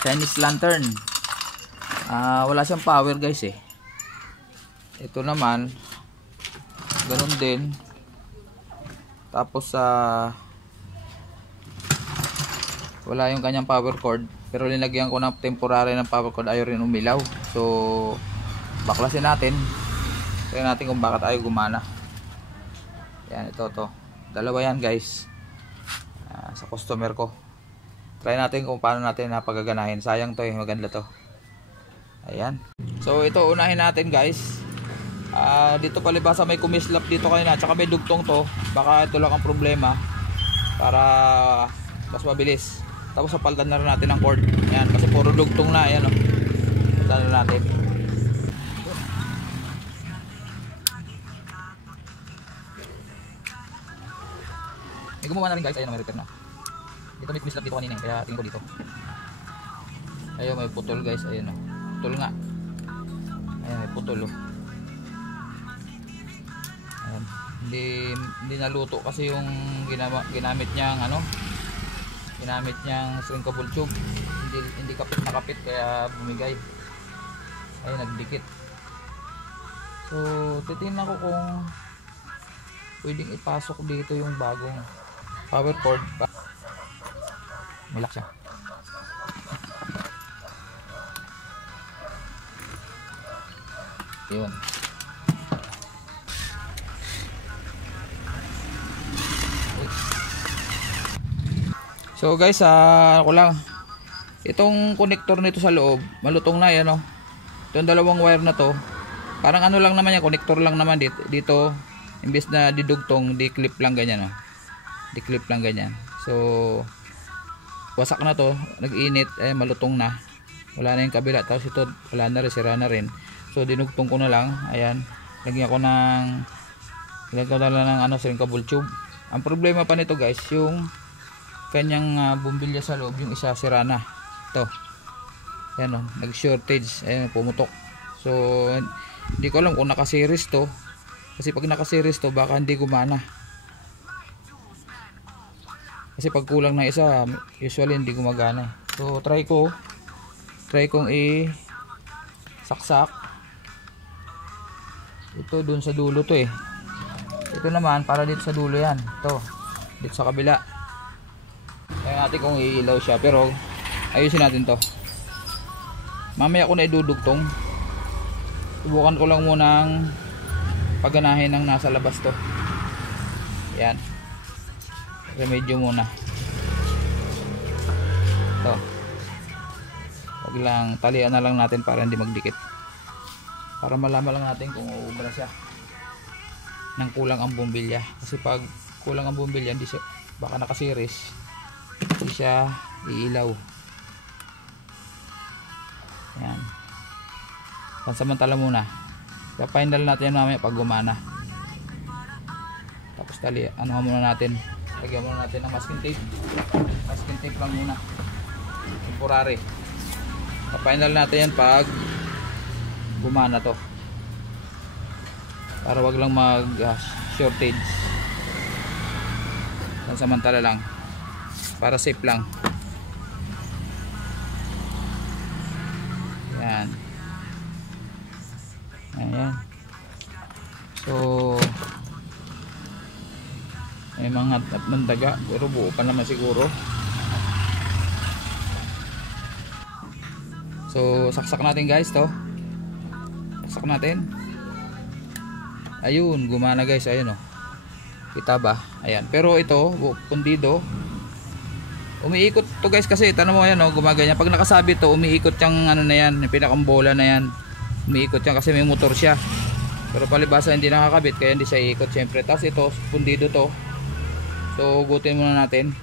Chinese lantern. Wala siyang power guys eh. Ito naman ganun din. Tapos wala yung kanyang power cord, pero linagyan ko ng temporary ng power cord, ayaw rin umilaw. So baklasin natin, tingnan natin kung bakit ayaw gumana. Yan, ito dalawa yan guys, sa customer ko. Try natin kung paano natin napagaganahin. Sayang to eh, maganda to. Ayan, so ito unahin natin guys. Dito palibasa may kumislap dito kanina, tsaka may dugtong to. Baka ito lang ang problema, para mas mabilis. Tapos sapaltan na rin natin ang cord. Ayan, kasi puro dugtong na. Ayan o, sapaltan na natin. May gumawa na rin guys. Ayan o, may repair na. Dito may kumislap dito kanina, kaya tingin ko dito. Ayan, may putol guys. Ayan o, putol nga. Ayan, may putol o. Ayan. Hindi naluto kasi yung ginamit niyang ginamit niyang shrinkable tube. Hindi kapit na kapit, kaya bumigay. Ay, nagdikit. So titingnan ko kung pwedeng ipasok dito yung bagong power cord. Milak siya. Yun. So guys, ako lang. Itong connector nito sa loob, malutong na yan o. Itong dalawang wire na to, parang ano lang naman yan, connector lang naman dito. Imbes na didugtong, di-clip lang ganyan o. Di-clip lang ganyan. So wasak na to, nag-init, malutong na. Wala na yung kabila, tapos ito wala na rin, sira na rin. So dinugtong ko na lang. Ayan, lagyan ko ng shrinkable tube. Ang problema pa nito guys, yung kanyang bumbilya sa loob, yung isa sira na. Ito. Ayan o, nag-shortage. Ayan, pumutok. So hindi ko alam kung naka-series to. Kasi pag naka-series to, baka hindi gumana. Kasi pag kulang na isa, usually hindi gumagana. So try kong i-saksak. Ito dun sa dulo to eh. Ito naman para dito sa dulo yan. Ito, dito sa kabila. Kaya natin kung iilaw siya, pero ayusin natin to. Mamaya ko na idudugtong. Subukan ko lang munang paganahin ng nasa labas to. Yan, remedyo muna to. Wag lang, talian na lang natin para hindi magdikit, para malaman lang natin kung uubra siya ng kulang ang bumbilya. Kasi pag kulang ang bumbilya, hindi siya, baka nakasiris, hindi siya iilaw. Yan, pansamantala muna. Pa-final natin yan mamaya pag gumana. Tapos muna natin, lagyan muna natin ng masking tape. Masking tape lang muna, temporary. Pa-final natin yan pag gumana to, para wag lang mag shortage. Pansamantala lang, para safe lang. Yan. Ayan. So may mga hatap ng daga, pero buo pa naman siguro. So saksak natin guys to. Saksak natin. Ayun, gumana guys. Ayun o, kita ba? Ayan. Pero ito, pundido, umiikot to guys. Kasi tanong mo, ayan o, gumaganyan. Pag nakasabit to, umiikot yung ano na yan, yung pinakambola na yan. Umiikot yan kasi may motor siya. Pero palibasa hindi nakakabit, kaya hindi siya iikot syempre. Tapos ito, pundido to. So gutin muna natin.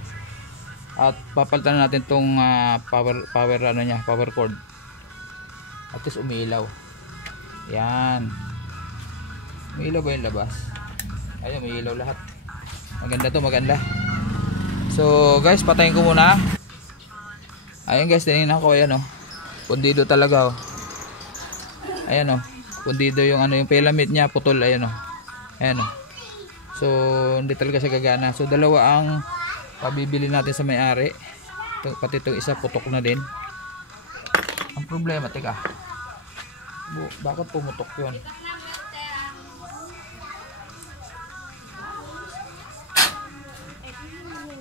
At papalitan natin tong power ano niya, power cord. At least umiilaw. Yan. Umiilaw ba yung labas? Ayun, umiilaw lahat. Maganda to, maganda. So guys, patayin ko muna. Ayun guys, tinignan ko, ayan o. Pundido talaga o. Ayan o, pundido yung ano, yung filament niya, putol. Ayan o. Ayan o. So hindi talaga siya gagana. So dalawa ang pabibili natin sa may-ari. Pati itong isa putok na din. problema, teka. Bakit pumutok yun?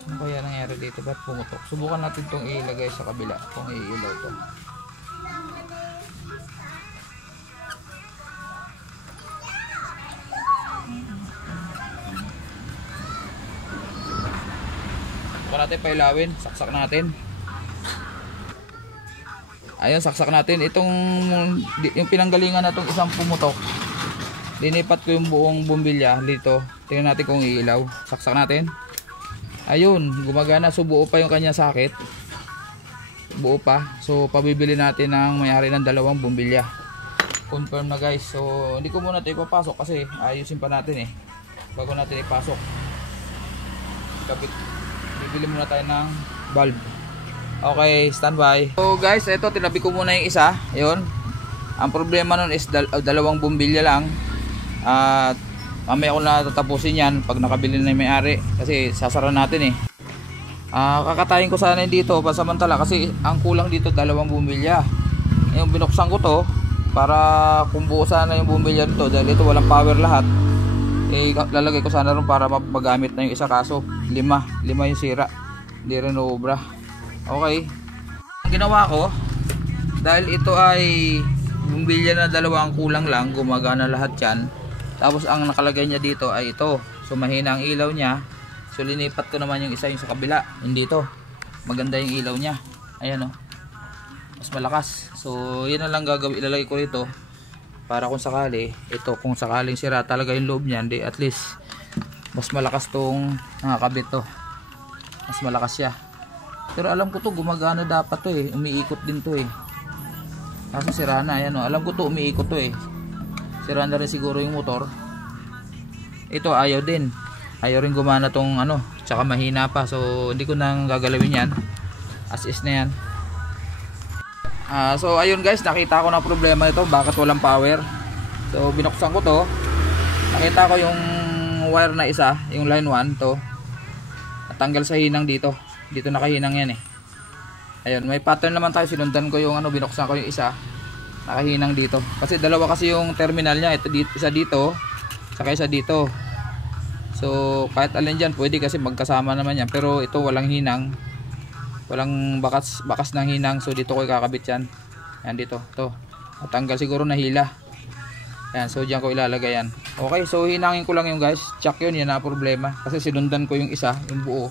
Ano kaya nangyari dito? Ba't pumutok? Subukan natin itong ilagay sa kabila kung iilaw to. Subukan natin pailawin. Saksak natin. Ayun, saksak natin. Itong yung pinanggalingan na itong isang pumutok, linipat ko yung buong bumbilya dito. Tingnan natin kung iilaw. Saksak natin. Ayun, gumagana. So buo pa yung kanya sakit. Buo pa. So pabibili natin ng may-ari ng dalawang bumbilya. Confirm na guys. So hindi ko muna ito ipapasok kasi ayusin pa natin eh. Bago natin ipasok, bibili muna tayo ng bulb. Okay, standby. So guys, ito tinabi ko muna yung isa. Ayun. Ang problema nun is dalawang bumbilya lang. At mamaya ko na tatapusin yan pag nakabili na yung may-ari. Kasi sasara natin eh. Kakatayin ko sana dito pasamantala kasi ang kulang dito dalawang bumbilya. Yung binuksan ko to para kung buo sana yung bumbilya nito dahil ito walang power lahat. Lalagay ko sana rin para mapagamit na yung isa kaso lima yung sira. Hindi rin obra. Okay. Ang ginawa ko dahil ito ay bumbilya na dalawa ang kulang lang, gumagana lahat yan. Tapos ang nakalagay niya dito ay ito. So mahina ang ilaw niya. So linipat ko naman yung isa yung sa kabila. Hindi ito. Maganda yung ilaw niya. Ayan o. Mas malakas. So yun na lang gagawin. Ilalagay ko rito. Para kung sakali. Ito kung sakaling sira talaga yung loob niya. Hindi at least. Mas malakas tong nakakabit to. Mas malakas siya. Pero alam ko to gumagana dapat to eh. Umiikot din to eh. Kaso sira na. Ayan o. Alam ko to umiikot to eh. Sira na rin siguro yung motor. Ito ayaw din. Ayaw rin gumana tong ano. Tsaka mahina pa. So hindi ko nang gagalawin yan. As is na yan. So ayun guys. Nakita ko na problema ito. Bakit walang power. So binuksan ko to. Nakita ko yung wire na isa. Yung line 1 to. Natanggal sa hinang dito. Dito nakahinang yan eh. Ayun. May pattern naman tayo. Sinundan ko yung ano. Binuksan ko yung isa. Nakahinang dito. Kasi dalawa kasi yung terminal niya. Ito dito, isa dito. Saka isa dito. So kahit alin dyan pwede kasi magkasama naman yan. Pero ito walang hinang. Walang bakas ng hinang. So dito ko ikakabit yan. Yan dito. Ito. Matanggal siguro na hila. Yan. So dyan ko ilalagay yan. Okay. So hinangin ko lang yung guys. Check yun. Yan na problema. Kasi sinundan ko yung isa. Yung buo.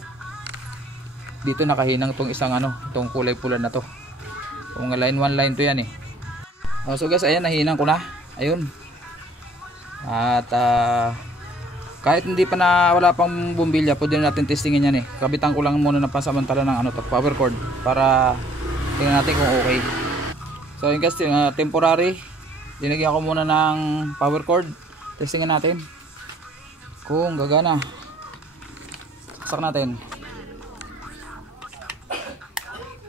Dito nakahinang tong isang ano. Itong kulay pula na to. Kung line 1 line to yan eh. So guys, ayan, nahinang ko na. Ayun. At kahit hindi pa wala pang bumbilya, pwede natin testingin yan eh. Kabitan ko lang muna ng pansamantala ng ano to, power cord para tingnan natin kung okay. So yun guys, temporary. Dinagyan ko muna ng power cord. Testingin natin kung gagana. Saksak natin.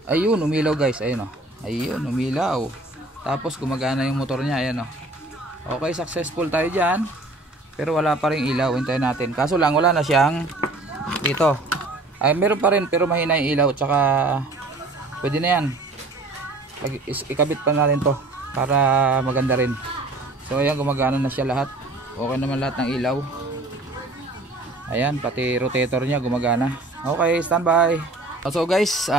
Ayun, umilaw guys. Ayun o. Ayun, umilaw. Tapos gumagana yung motor niya. Ayan o. Okay, successful tayo dyan. Pero wala pa rin ilaw. Hintayin natin. Kaso lang wala na siyang dito. Ay, meron pa rin pero mahina yung ilaw. Tsaka pwede na yan. Ikabit pa natin to para maganda rin. So ayan, gumagana na siya lahat. Okay naman lahat ng ilaw. Ayan, pati rotator niya gumagana. Okay, standby. So guys,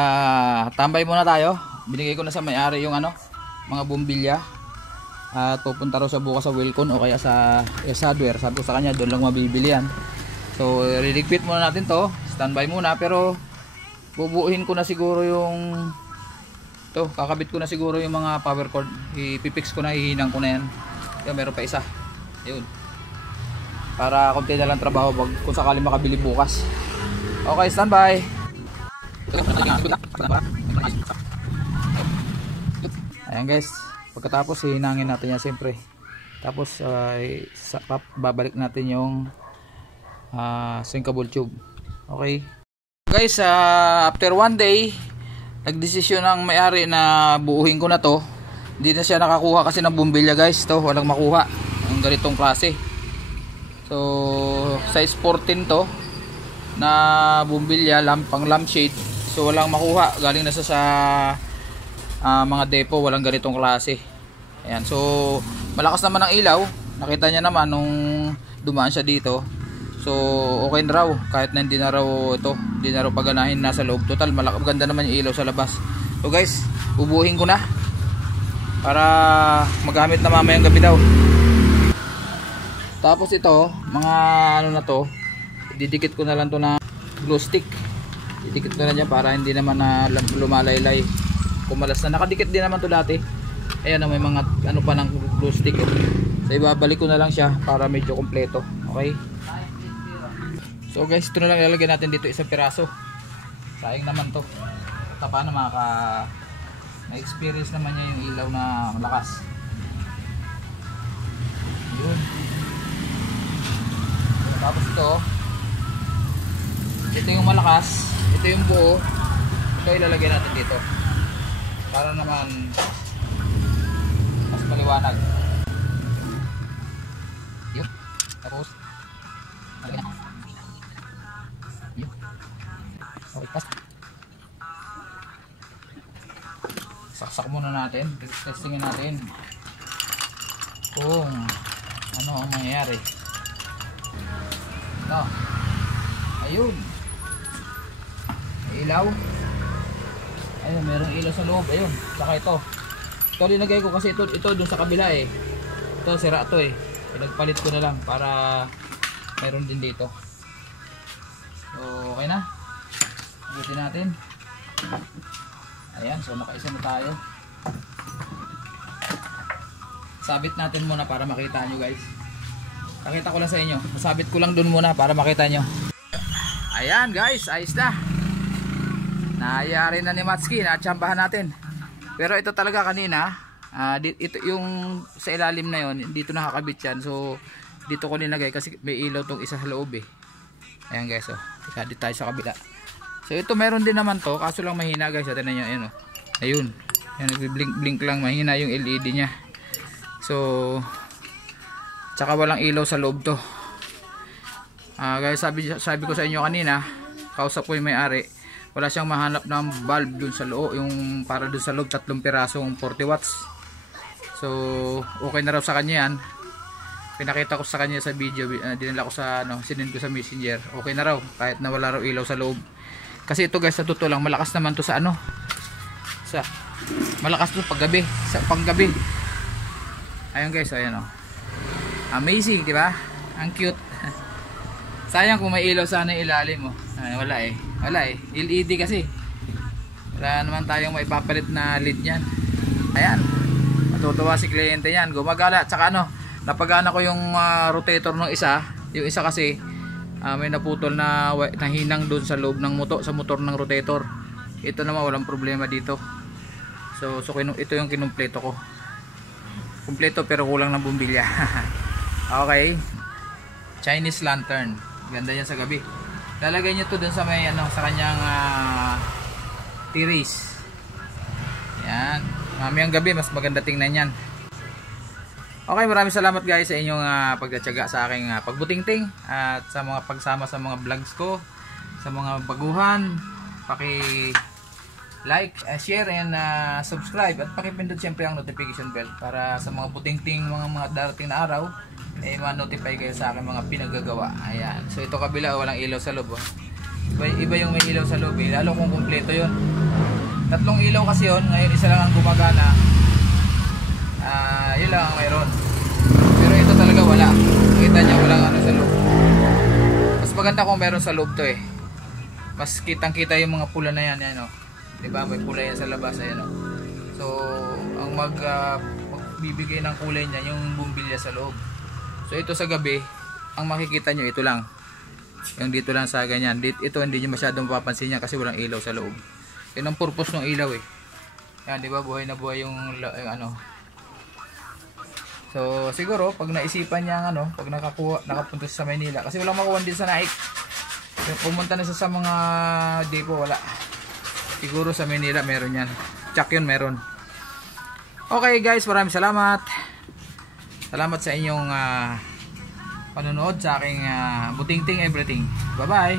tambay muna tayo. Binigay ko na sa may-ari yung ano, mga bumbilya. At pupunta raw sa bukas sa Wilcon o kaya sa hardware. Sabi ko sa kanya doon lang mabibili yan. So religpit muna natin to. Standby muna, pero bubuuhin ko na siguro yung to, kakabit ko na siguro yung mga power cord. Ipipix ko na, hihinang ko na yan. Yung meron pa isa. Yun. Para konti na lang trabaho kung sakali makabili bukas. Okay, standby. Ayan guys, pagkatapos hihinangin natin yan siyempre. Tapos babalik natin yung sinkable tube. Okay guys, after one day nagdesisyon ang may-ari na buuhin ko na to. Hindi na siya nakakuha kasi ng bumbilya guys. To, walang makuha ang ganitong klase. So size 14 to na bumbilya, pang lampshade. So walang makuha, galing na sa mga depo walang ganitong klase. Ayan, so malakas naman ang ilaw. Nakita niya naman nung dumaan siya dito. So okay na raw, kahit na hindi na raw paganahin nasa loob. Total ganda naman yung ilaw sa labas. So guys, bubuhin ko na para magamit na mamayang gabi daw. Tapos ito, mga ano na to, didikit ko na lang to na glue stick. Didikit ko na lang yan para hindi naman na lumalaylay. Kumalas na, nakadikit din naman to dati. Ayan, may mga ano pa ng glue stick. So ibabalik ko na lang siya para medyo kompleto. Okay. So guys, ito na lang ilalagay natin dito, isang piraso. Sayang naman to. Tapa na ma-experience naman niya yung ilaw na malakas. Yun. Tapos ito yung malakas, ito yung buo. Ito ilalagay natin dito para naman mas maliwanag. Yun. Tapos lagyan na. Yun. Okay, basta saksak muna natin, testingin natin kung ano ang mangyayari. Ito, ayun, may ilaw. Ayun, merong ilaw sa loob. Ayun, saka ito linagay ko kasi ito dun sa kabila eh. Ito sira to eh, pinagpalit ko na lang para meron din dito. So okay na, ubutin natin. Ayan, so nakaisa na tayo. Sabit natin muna para makita nyo guys. Pakita ko lang sa inyo. Masabit ko lang dun muna para makita nyo. Ayan guys, ayos na. Nayari na ni Matsuki, natsambahan natin. Pero ito talaga kanina, ito yung sa ilalim na yon, dito nakakabit yan. So dito ko nilagay kasi may ilaw tong isa sa loob eh. Ayan guys, oh. Teka, dito tayo sa kabila. So ito meron din naman to, kaso lang mahina guys. Tignan niyo, ayun oh. Ayun. Yan, nagbi-blink lang, mahina yung LED niya. So tsaka walang ilaw sa loob to. Guys, sabi ko sa inyo kanina, kausap ko yung may-ari, wala siyang mahanap ng bulb dun sa loob, yung para dun sa loob 3 pirasong 40 watts. So okay na raw sa kanya yan. Pinakita ko sa kanya sa video, dinala ko sa sinend ko sa Messenger. Okay na raw kahit na wala raw ilaw sa loob. Kasi ito guys, sa totoo lang, malakas naman to sa malakas to paggabi, sa panggabi. Ayun guys, ayan oh. Amazing, di ba? Ang cute. Sayang kung may ilaw sana ilalim oh. Wala eh. LED kasi. Wala naman tayong maipapalit na LED niyan. Ayan. Matutuwa si kliyente niyan. Gumagala. Tsaka napagana ko yung rotator ng isa. Yung isa kasi may naputol na hinang doon sa loob ng sa motor ng rotator. Ito naman walang problema dito. So ito yung kinumpleto ko. Kumpleto pero kulang ng bumbilya. Okay. Chinese lantern. Ganda yan sa gabi. Lalagay nyo to dun sa may sa kanyang tiris. Yan. Mamayang gabi mas maganda tingnan yan. Okay, maraming salamat guys sa inyong pagtatyaga sa aking pagbutingting at sa mga pagsama sa mga vlogs ko, sa mga baguhan. Paki-like, share and subscribe at paki-pindot siyempre ang notification bell para sa mga butingting mga darating na araw ma-notify kayo sa aking mga pinagagawa. Ayan. So ito kabila walang ilaw sa loob. Iba yung may ilaw sa loob lalo kung kumpleto yun. 3 ilaw kasi yun. Ngayon isa lang ang gumagana. Yun lang ang mayroon. Pero ito talaga wala. Nakita nyo walang sa loob. Mas maganda kung meron sa loob to eh. Mas kitang kita yung mga pula na yan. Yan oh. Diba may pula yan sa labas. Ayan oh. So ang magbibigay ng kulay niya yung bumbilya sa loob. So ito sa gabi, ang makikita nyo ito lang. Yung dito lang sa ganyan. Ito hindi nyo masyadong mapapansin yan kasi walang ilaw sa loob. Yan ang purpose ng ilaw eh. Yan, di ba? Buhay na buhay yung So siguro pag naisipan niya pag nakapunta sa Maynila, kasi walang makuha din sa Naik. Pumunta na sa mga depo, wala. Siguro sa Maynila meron yan. Tsak yun meron. Okay guys, maraming salamat. Salamat sa inyong panonood sa aking butingting everything. Bye bye.